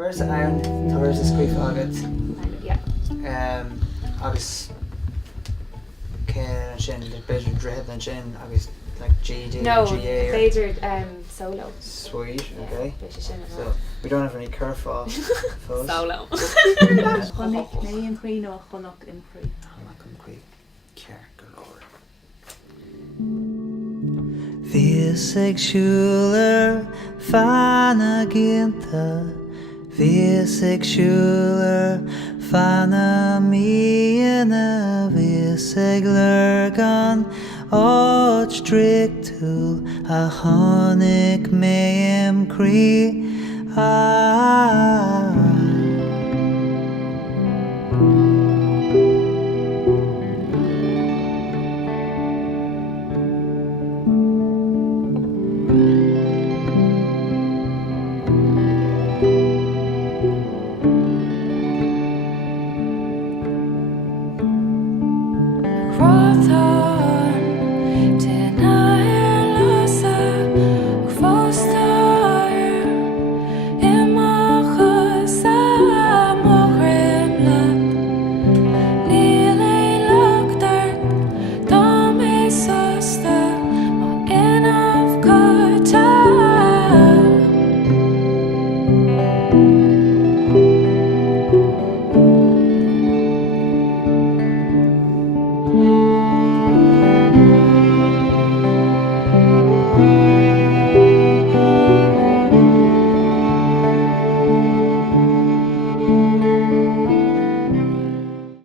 Versa an tá versa scuif agad Yeah. agus cén sin le beidir dread an sin agus like GD No, or GA or Vader solo. sweet, Yeah, okay. bit of sin as So well. we don't have any curveballs. Solo. Chonaic né an chrí nó chonach in chrí. Vi sexueller fana ginta. Vi sexueller fana miena. Vi seglergan och strictul a honig meem cree.